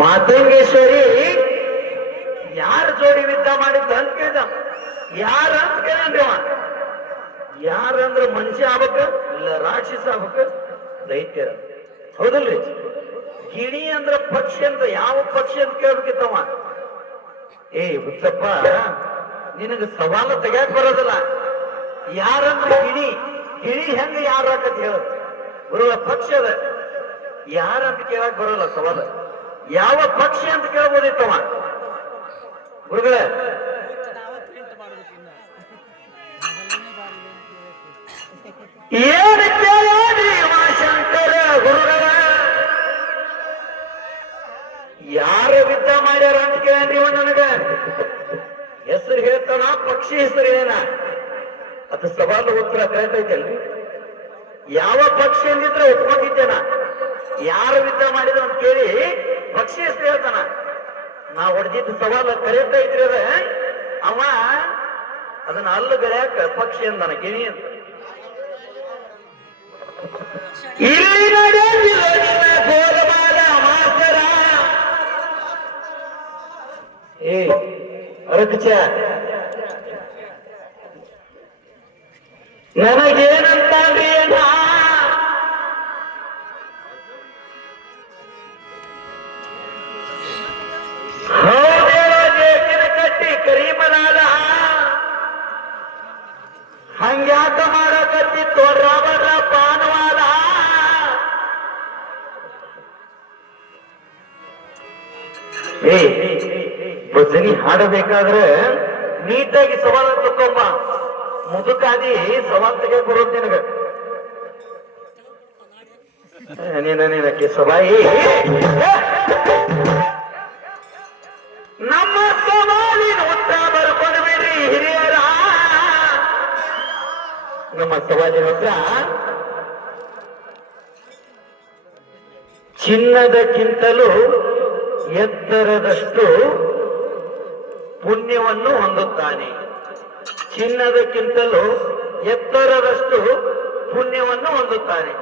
ಮಾತಂಗೇಶ್ವರಿ ಯಾರ ಜೋಡಿ ಯುದ್ಧ ಮಾಡಿದ್ದ ಅಂತ ಕೇಳಿದ. ಯಾರ ಅಂತ ಕೇಳನ್ರಿ ಅವ. ಯಾರಂದ್ರ ಮನುಷ್ಯ ಆಗ್ಬೇಕ, ಇಲ್ಲ ರಾಕ್ಷಸ ಆಗ್ಬೇಕ, ದೈತ್ಯರ. ಹೌದಲ್ರಿ? ಗಿಣಿ ಅಂದ್ರ ಪಕ್ಷಿ ಅಂತ. ಯಾವ ಪಕ್ಷಿ ಅಂತ ಕೇಳ್ಬೇಕಿತ್ತವ. ಏ ಹುಚ್ಚಪ್ಪ, ನಿನಗ ಸವಾಲ ತೆಗ್ಯಾಕ ಬರೋದಿಲ್ಲ. ಯಾರಂದ್ರ ಗಿಣಿ. ಗಿಣಿ ಹೆಂಗ ಯಾರ ಅಂತ ಹೇಳ ಬರೋಲ್ಲ. ಪಕ್ಷಿ ಅದ. ಯಾರಂತ ಕೇಳಕ್ ಬರೋಲ್ಲ ಸವಾಲ. ಯಾವ ಪಕ್ಷಿ ಅಂತ ಕೇಳ್ಬೋದಿತ್ತವ. ಗುರುಗಳ ಏನು ಕೇಳಿ ಶಂಕರ ಗುರುಗಳ ಯಾರ ಯುದ್ಧ ಮಾಡ್ಯಾರ ಅಂತ ಕೇಳ್ರಿ ನನಗ. ಹೆಸರು ಹೇಳ್ತಾನ, ಪಕ್ಷಿ ಹೆಸರು ಏನ ಅದು ಸವಾಲು ಉತ್ತರ ಕರೆಕ್ಟ್ ಐತಲ್ರಿ. ಯಾವ ಪಕ್ಷಿ ಅಂದಿದ್ರೆ ಒಪ್ಕೊಂಡಿದ್ದೇನ. ಯಾರು ಯುದ್ಧ ಮಾಡಿದ ಅಂತ ಕೇಳಿ ಪಕ್ಷಿ ಹೆಸರು ಹೇಳ್ತಾನ. ನಾ ಹೊಡೆದಿದ್ದ ಸವಾಲ ಕರೆಕ್ಟ್ ಐತ್ರಿ. ಅದ ಅವ ಅದನ್ನ ಅಲ್ಲು ಗಳ್ಯಾಕ ಪಕ್ಷಿ ಅಂದಾನ, ಗಿಣಿ ಅಂತ. ಇಲ್ಲಿ ನಡೆಯುತ್ತಿಲ್ಲ ಗೋಲಮಾಲ ಮಾಸ್ತರ. ಏ ಅರಕಚ, ನನಗೇನಂತಾನ್ರಿ ಏನ ಕಟ್ಟಿ ಕರೀಮನಾದ ಹಂಗ್ಯಾಕ ಮಾಡಕತ್ತಿ ತೋರ್ರ ಬರ್ರ ಪಾನವಾದ. ಏ ಭಜನಿ ಹಾಡಬೇಕಾದ್ರೆ ನೀಟಾಗಿ ಸವಾಲ ತಕೊಂಬ. ಮುದುಕಾದಿ ಸವಾಲ್ ತೆಗೆ ಬರೋದು ನಿನಗ. ನೀನಕ್ಕೆ ಸವಾಯಿ ನಮ್ಮ ಸವಾಲಿನ ಉತ್ತರ ಬರ್ಕೊಂಡು ಬಿಡ್ರಿ ಹಿರಿಯರ. ನಮ್ಮ ಸವಾಲಿನ ಉತ್ತರ ಚಿನ್ನದಕ್ಕಿಂತಲೂ ಎತ್ತರದಷ್ಟು ಪುಣ್ಯವನ್ನು ಹೊಂದುತ್ತಾನೆ. ಚಿನ್ನದಕ್ಕಿಂತಲೂ ಎತ್ತರದಷ್ಟು ಪುಣ್ಯವನ್ನು ಹೊಂದುತ್ತಾನೆ.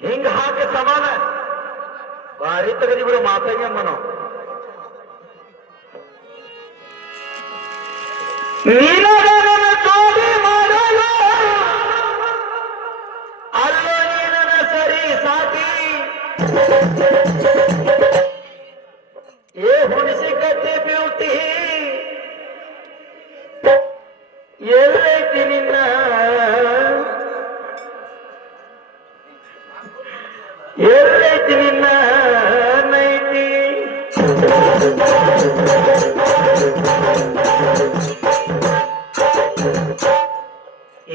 ಹಿಂಗ ಹಾಕ ಸಮಾನ ಭಾರಿ ತೆಗೆದಿಬಿಡು ಮಾತಂಗಮ್ಮನು. ನೀನನ ತೋಡಿ ಮಾಡಲು ಅಲ್ಲೋ ನೀನನ ಸರಿ ಸಾಟಿ. ಏ ಹುಣಸಿ ಕಟ್ಟಿ ಬ್ಯೂಟಿ ಎಲ್ಲೈತಿ ನಿನ್ನ. ಎಲ್ಲೈತಿ ನಿನ್ನ ನೈಟಿ.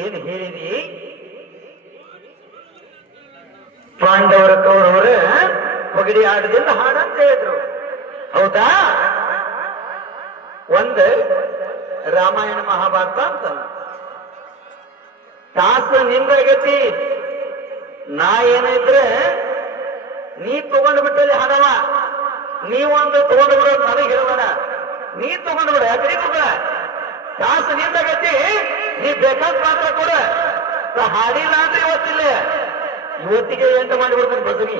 ಏನು ಹೇಳಿದಿ? ಪಾಂಡವರ ಕೌರವರ ಪಗಡಿ ಆಟದಿಂದ ಹಾಡಂತ ಹೇಳಿದ್ರು. ಹೌದಾ? ಒಂದು ರಾಮಾಯಣ ಮಹಾಭಾರತ ಅಂತ ತಾಸ ನಿಂದಾಗೈತಿ. ನಾ ಏನಿದ್ರೆ ನೀ ತಗೊಂಡು ಬಿಟ್ಟಲ್ಲಿ ಹಣವ. ನೀವೊಂದು ತಗೊಂಡು ಬಿಡೋದು ನನಗೆ ಹೇಳಬೇಡ. ನೀ ತಗೊಂಡು ಬಿಡ. ಯಾಕೆ ಕೂಡ ತಾಸ ನಿಂದಾಗೈತಿ. ನೀ ಬೇಕಾದ ಪಾತ್ರ ಕೊಡ. ಹಾಡಿಲ್ಲ ಅಂದ್ರೆ ಇವತ್ತಿಲ್ಲ, ಇವತ್ತಿಗೆ ಎಂತ ಮಾಡಿಬಿಡ್ತೀನಿ ಬಸನಿ.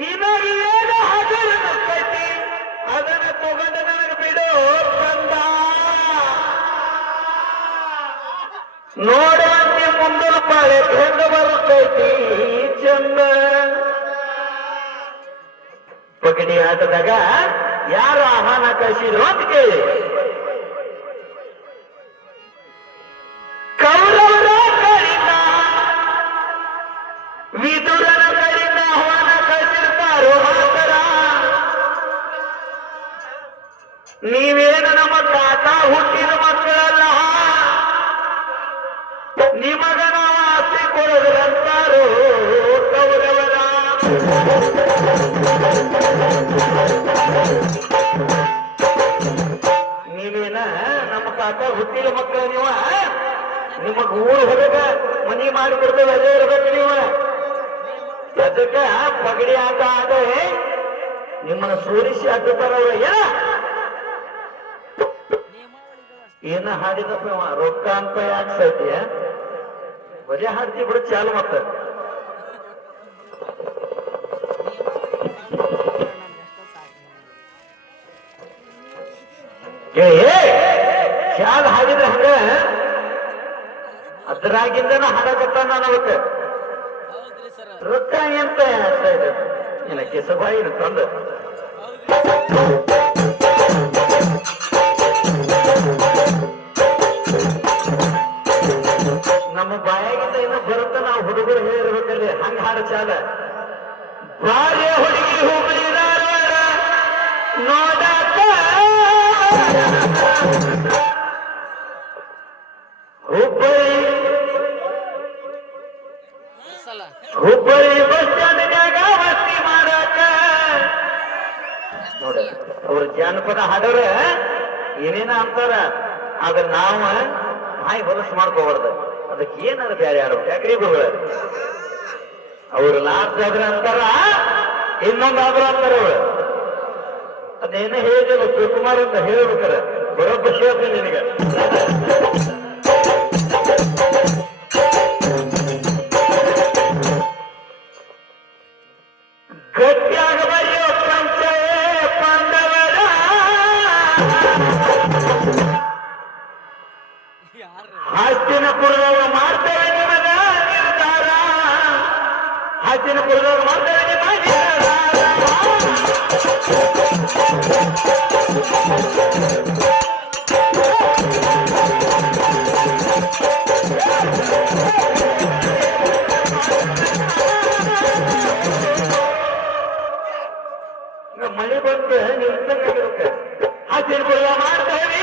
ನಿನಗೆ ಏನು ಹಗಲು ಗೊತ್ತೈತಿ ಅದನ್ನ ತಗೊಂಡು ನನಗೆ ಬಿಡು ಬಂದ. ನೋಡುವಂತೆ ಮುಂದಲ ಪಾಳೆ ಹೆಂಗ ಬರುತ್ತೈತಿ ಚಂದ. ಪಗಡಿ ಆಟದಾಗ ಯಾರು ಆಹ್ವಾನ ಕಳಿಸಿದ್ರು ಅಂತ ಕೇಳಿ ಕೌರವರ ಕಡೆಯಿಂದ ವಿದುರನ ಕಡೆಯಿಂದ ಆಹ್ವಾನ ಕಳಿಸಿರ್ತಾರೋ ಮಾಸ್ತರ. ನೀವೇನು ನಮ್ಮ ತಾತ ಹುಟ್ಟಿದ ಮಕ್ಕಳಲ್ಲ, ನಿಮಗ ನಾವು ಆಸ್ತಿ ಕೊಡೋದ್ರಂತಾರೋ ಕೌರವರ. ನೀವೇನ ನಮ್ಮ ತಾತ ಹುಟ್ಟಿದ ಮಕ್ಕಳ ನೀವ. ನಿಮಗ್ ಊರು ಹೊರಗ ಮನಿ ಮಾಡಿಕೊಡ್ತೇವೆ, ಅದೇ ಇರ್ಬೇಕು ನೀವು. ಅದಕ್ಕ ಪಗಡಿ ಆಟ ಆದ್ರೆ ನಿಮ್ಮನ್ನ ಸೋರಿಸಿ ಹಾಕುತ್ತಾರ ಅವ್ರ ಏನ ಹಾಡಿದಪ್ಪ ಇವ ರೊಕ್ಕ ಅಂತ ಯಾಕೆ ಸೈತಿಯ ಬರೀ ಹಾಡ್ತಿ ಬಿಡ ಚಾಲು ಮತ್ತ ಚಾಲ್ ಹಾಡಿದ್ರೆ ಹಂಗ ಅದ್ರಾಗಿಂದನ ಹಾಡಕತ್ತ ನಾನು ಅವತ್ತು ರೊಕ್ಕ ಎಂತ ಆಗ್ತಾ ಇದೆ ಏನ ಕೆಸಬಾಯಿ ತಂದು ನಮ್ಮ ಬಾಯಾಗಿಂದ ಇನ್ನು ಬರುತ್ತ ನಾವು ಹುಡುಗರು ಹೇಳಿರ್ಬೇಕಲ್ಲಿ ಹಂಗ ಹಾಡು ಚಾಲ ಬಾಲ್ಯ ಹುಡುಗಿ ಹುಬ್ಬಳ್ಳಿ ಧಾರವಾಡ ನೋಡಾಕ ಹುಬ್ಬಳ್ಳಿ ಬಸ್ ಸ್ಟ್ಯಾಂಡ್ನ್ಯಾಗ ವಸ್ತಿ ಮಾಡಾಕ ನೋಡ ಅವ್ರ ಜಾನಪದ ಹಾಡೋರ ಏನೇನ ಅಂತಾರ ಆದ್ರ ನಾವ ನಾಯಿ ಹೊಲಸು ಮಾಡ್ಕೋಬಾರ್ದು ಅದಕ್ಕೆ ಏನಾರ ಬೇರೆ ಆಡ್ಬೇಕು ಯಾಕ್ರಿ ಗುರುಗಳ ಅವ್ರು ಲಾಸ್ಟ್ ಆದ್ರ ಅಂತಾರ ಇನ್ನೊಂದಾದ್ರ ಅಂತಾರ ಅವ್ರು ಅದೇನ ಹೇಳಿದಿಲ್ಲ ಶಿವಕುಮಾರ್ ಅಂತ ಹೇಳ್ಬೇಕಾರ ಬರೋಬ್ಬ ಹೇಳ್ತೀನಿ ನಿನಗ ಗಟ್ಟಿಯಾಗ ಬರೆಯೋ ಪಂಚವೇ ಪಾಂಡವರ ಹಾಸ್ತಿನ ಕುರುವಾಗ ಮಾಡ್ತೇವೆ ನಿಮಗ ನಿರ್ಧಾರ ಹಾಸ್ತಿನ ಕುರುವಾಗ ಮಾಡ್ತೇವೆ ನಿಮ್ಮ ಮಳೆ ಬಂದು ನಿಲ್ಸಂಗಾಗಿರುತ್ತೆ ಹಾಸ್ತಿನ ಕುರುವಾಗ ಮಾಡ್ತೇವೆ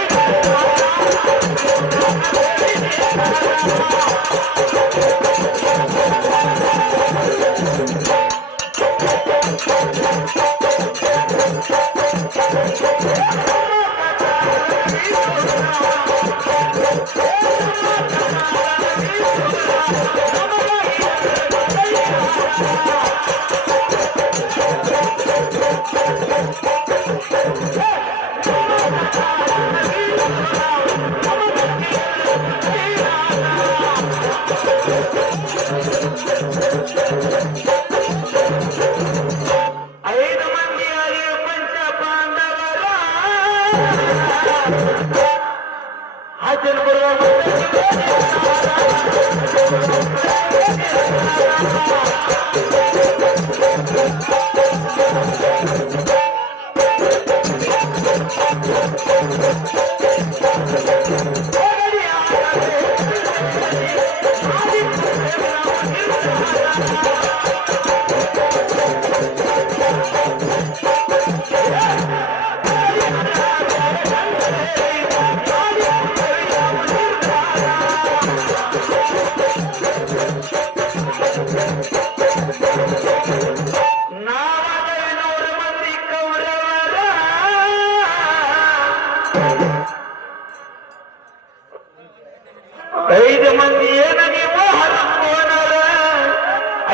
ಐದು ಮಂದಿ ಏನ ನೀವು ಹರಕೋನರ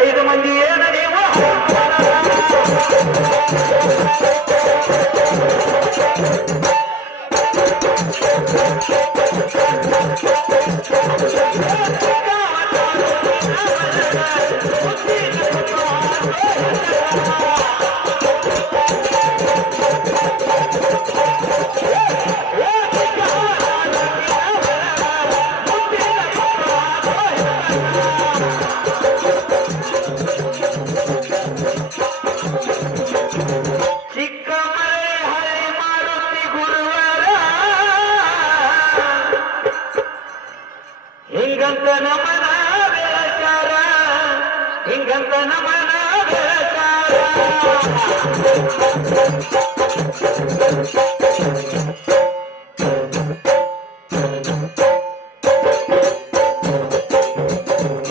ಐದು ಮಂದಿ ಏನ ನೀವು ಹಿಂಗಂತ ನಮನ